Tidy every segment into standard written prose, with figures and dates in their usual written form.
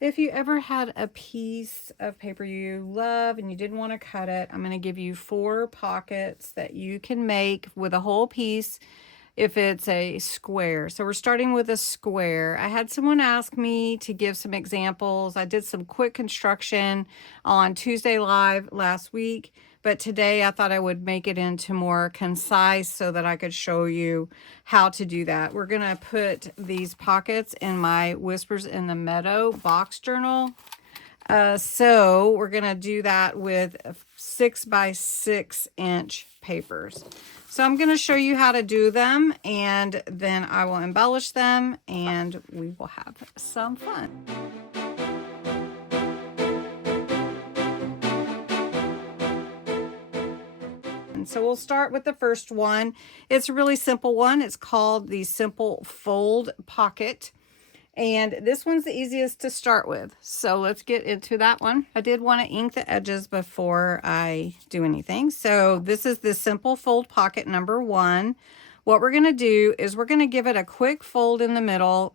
If you ever had a piece of paper you love and you didn't want to cut it, I'm going to give you 4 pockets that you can make with a whole piece if it's a square. So we're starting with a square. I had someone ask me to give some examples. I did some quick construction on Tuesday Live last week, but today I thought I would make it into more concise so that I could show you how to do that. We're gonna put these pockets in my Whispers in the Meadow box journal. So we're gonna do that with 6 by 6 inch papers. So I'm going to show you how to do them, and then I will embellish them and we will have some fun. And so we'll start with the first one. It's a really simple one. It's called the Simple Fold Pocket. And this one's the easiest to start with. So let's get into that one. I did want to ink the edges before I do anything. So this is the Simple Fold Pocket number 1. What we're going to do is we're going to give it a quick fold in the middle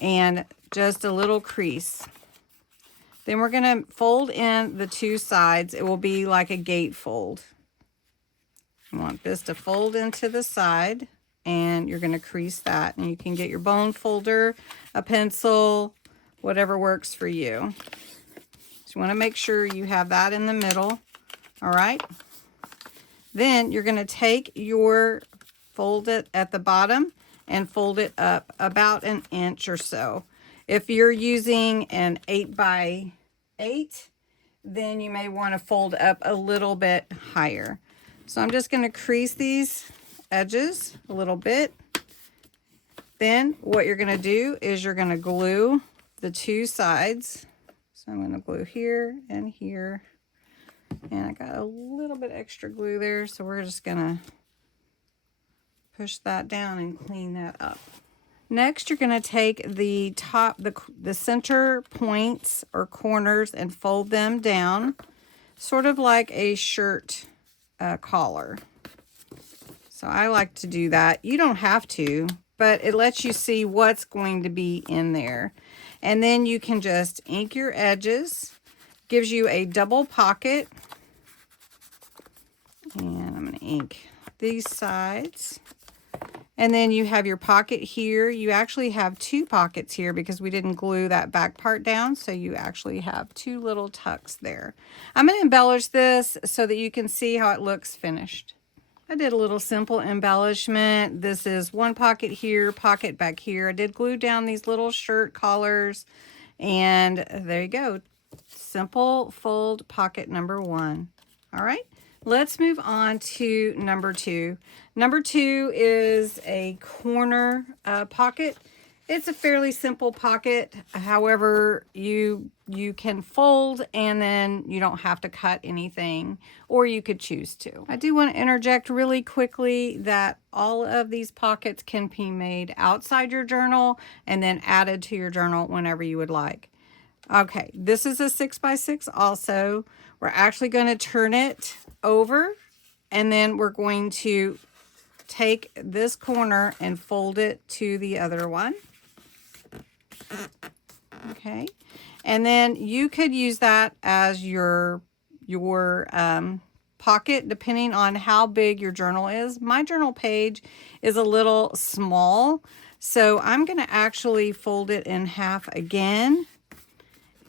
and just a little crease. Then we're going to fold in the 2 sides. It will be like a gate fold. You want this to fold into the side, and you're going to crease that, and you can get your bone folder, a pencil, whatever works for you. So you want to make sure you have that in the middle. All right. Then you're going to take your fold it at the bottom and fold it up about an inch or so. If you're using an 8 by 8, then you may want to fold up a little bit higher. So I'm just going to crease these edges a little bit. Then what you're going to do is you're going to glue the 2 sides. So I'm going to glue here and here. And I got a little bit extra glue there, so we're just going to push that down and clean that up. Next, you're going to take the top, the center points or corners and fold them down, sort of like a shirt collar. So I like to do that. You don't have to, but it lets you see what's going to be in there. And then you can just ink your edges. Gives you a double pocket. And I'm going to ink these sides. And then you have your pocket here. You actually have 2 pockets here because we didn't glue that back part down. So you actually have 2 little tucks there. I'm going to embellish this so that you can see how it looks finished. I did a little simple embellishment. This is 1 pocket here, pocket back here. I did glue down these little shirt collars. And there you go. Simple fold pocket number 1. All right. Let's move on to number 2. Number 2 is a corner pocket. It's a fairly simple pocket. However, you can fold and then you don't have to cut anything, or you could choose to. I do want to interject really quickly that all of these pockets can be made outside your journal and then added to your journal whenever you would like. Okay, this is a 6 by 6 also. We're actually going to turn it over, and then we're going to take this corner and fold it to the other one. Okay, and then you could use that as your pocket depending on how big your journal is. My journal page is a little small, so I'm going to actually fold it in half again,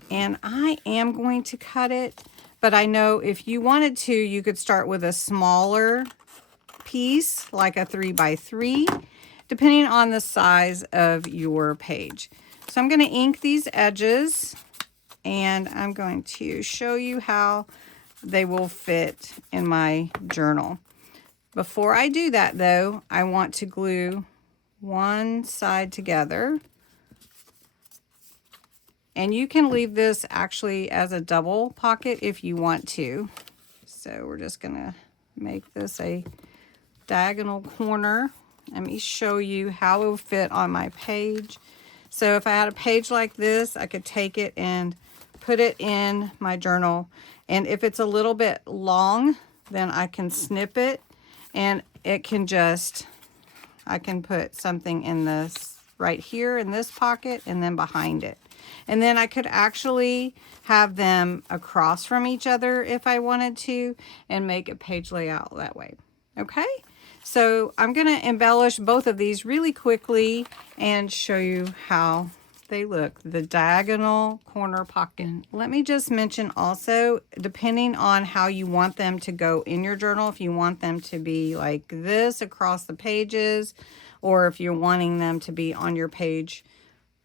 and I am going to cut it. But I know if you wanted to, you could start with a smaller piece, like a 3 by 3, depending on the size of your page. So I'm going to ink these edges, and I'm going to show you how they will fit in my journal. Before I do that, though, I want to glue one side together. And you can leave this actually as a double pocket if you want to. So we're just going to make this a diagonal corner. Let me show you how it will fit on my page. So if I had a page like this, I could take it and put it in my journal. And if it's a little bit long, then I can snip it, and it can just, I can put something in this right here in this pocket and then behind it. And then I could actually have them across from each other if I wanted to, and make a page layout that way. Okay, so I'm going to embellish both of these really quickly and show you how they look. The diagonal corner pocket. Let me just mention also, depending on how you want them to go in your journal, if you want them to be like this across the pages, or if you're wanting them to be on your page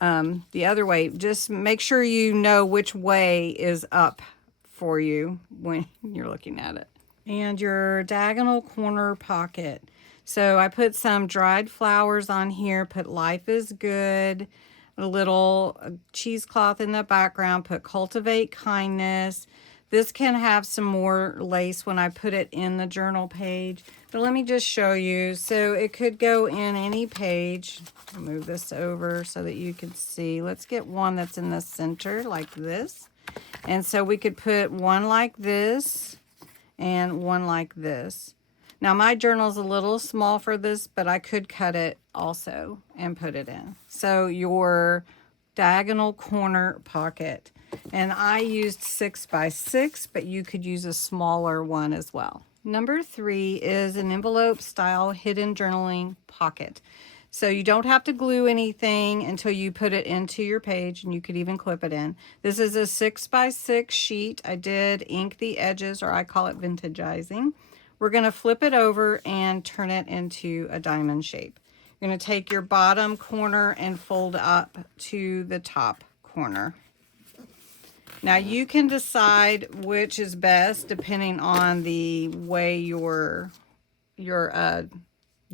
the other way, just make sure you know which way is up for you when you're looking at it. And your diagonal corner pocket. So I put some dried flowers on here, put life is good, a little cheesecloth in the background, put cultivate kindness. This can have some more lace when I put it in the journal page, but let me just show you. So it could go in any page. I'll move this over so that you can see. Let's get one that's in the center like this. And so we could put one like this and one like this. Now my journal's a little small for this, but I could cut it also and put it in. So your diagonal corner pocket. And I used 6 by 6, but you could use a smaller one as well. Number 3 is an envelope style hidden journaling pocket. So you don't have to glue anything until you put it into your page, and you could even clip it in. This is a 6 by 6 sheet. I did ink the edges, or I call it vintagizing. We're going to flip it over and turn it into a diamond shape. You're going to take your bottom corner and fold up to the top corner. Now you can decide which is best depending on the way your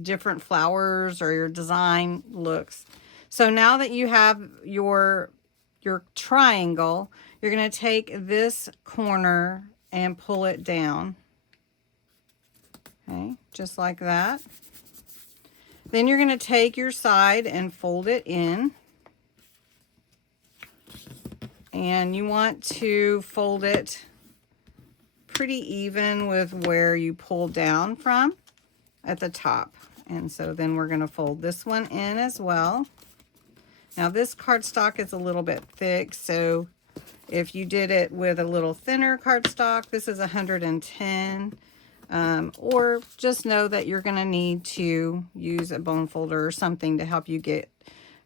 different flowers or your design looks. So now that you have your triangle, you're going to take this corner and pull it down. Okay, just like that. Then you're going to take your side and fold it in. And you want to fold it pretty even with where you pull down from at the top. And so then we're going to fold this one in as well. Now this cardstock is a little bit thick, so if you did it with a little thinner cardstock, this is 110. Or just know that you're going to need to use a bone folder or something to help you get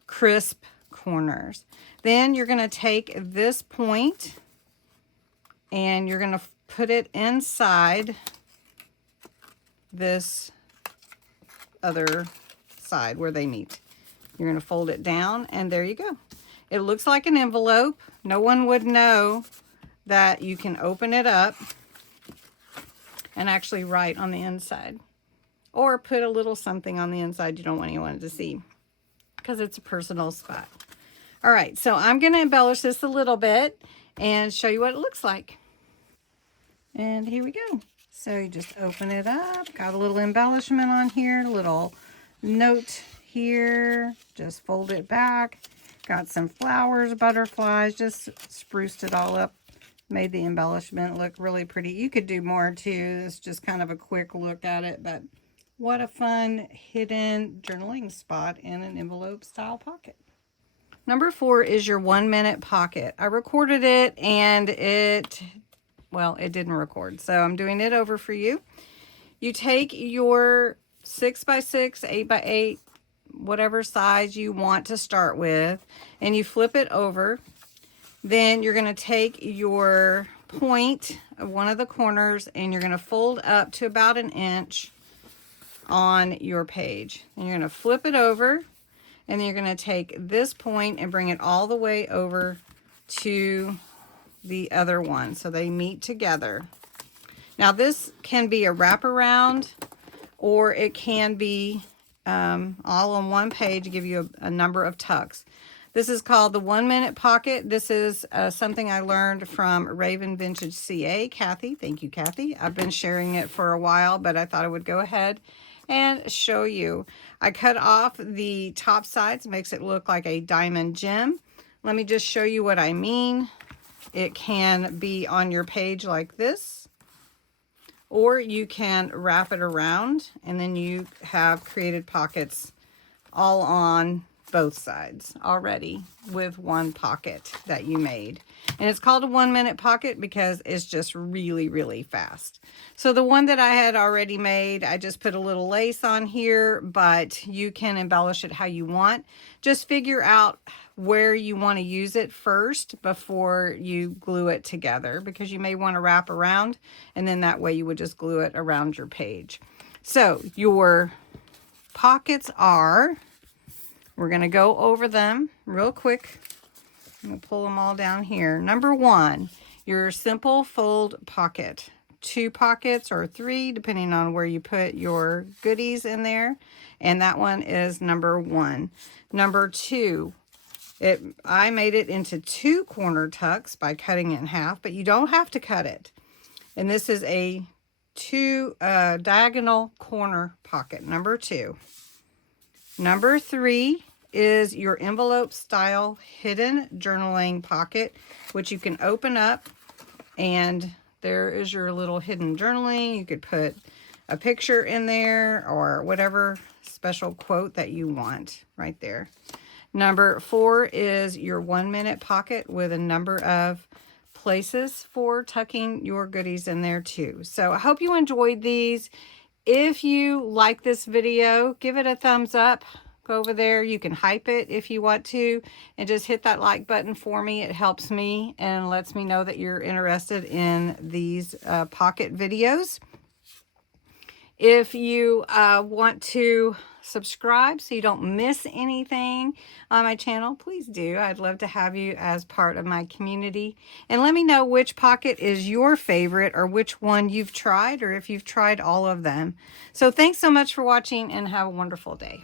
crisp corners. Then you're going to take this point and you're going to put it inside this other side where they meet. You're going to fold it down, and there you go. It looks like an envelope. No one would know that you can open it up and actually write on the inside, or put a little something on the inside you don't want anyone to see because it's a personal spot. All right, so I'm going to embellish this a little bit and show you what it looks like. And here we go. So you just open it up, got a little embellishment on here, a little note here, just fold it back, got some flowers, butterflies, just spruced it all up, made the embellishment look really pretty. You could do more too. It's just kind of a quick look at it, but what a fun hidden journaling spot in an envelope style pocket. Number 4 is your 1-minute pocket. I recorded it and it didn't record, so I'm doing it over for you. You take your 6 by 6, 8 by 8, whatever size you want to start with, and you flip it over. Then you're going to take your point of one of the corners and you're going to fold up to about 1 inch on your page. And you're going to flip it over, and then you're going to take this point and bring it all the way over to the other one so they meet together. Now this can be a wraparound, or it can be all on one page to give you a number of tucks. This is called the 1-minute pocket. This is something I learned from Raven Vintage CA, Kathy. Thank you, Kathy. I've been sharing it for a while, but I thought I would go ahead and show you. I cut off the top sides, makes it look like a diamond gem. Let me just show you what I mean. It can be on your page like this, or you can wrap it around, and then you have created pockets all on both sides already with one pocket that you made. And it's called a 1 minute pocket because it's just really, really fast. So the one that I had already made, I just put a little lace on here, but you can embellish it how you want. Just figure out where you want to use it first before you glue it together, because you may want to wrap around, and then that way you would just glue it around your page. So your pockets are, we're going to go over them real quick. I'm going to pull them all down here. Number 1, your simple fold pocket. 2 pockets or 3, depending on where you put your goodies in there. And that one is number 1. Number 2, I made it into 2 corner tucks by cutting it in half, but you don't have to cut it. And this is a 2 diagonal corner pocket, number 2. Number 3 is your envelope style hidden journaling pocket, which you can open up, and there is your little hidden journaling. You could put a picture in there or whatever special quote that you want right there. Number 4 is your 1 minute pocket with a number of places for tucking your goodies in there too. So I hope you enjoyed these. If you like this video, give it a thumbs up. Go over there. You can hype it if you want to, and just hit that like button for me. It helps me and lets me know that you're interested in these pocket videos. If you want to subscribe so you don't miss anything on my channel, please do. I'd love to have you as part of my community. And let me know which pocket is your favorite, or which one you've tried, or if you've tried all of them. So thanks so much for watching, and have a wonderful day.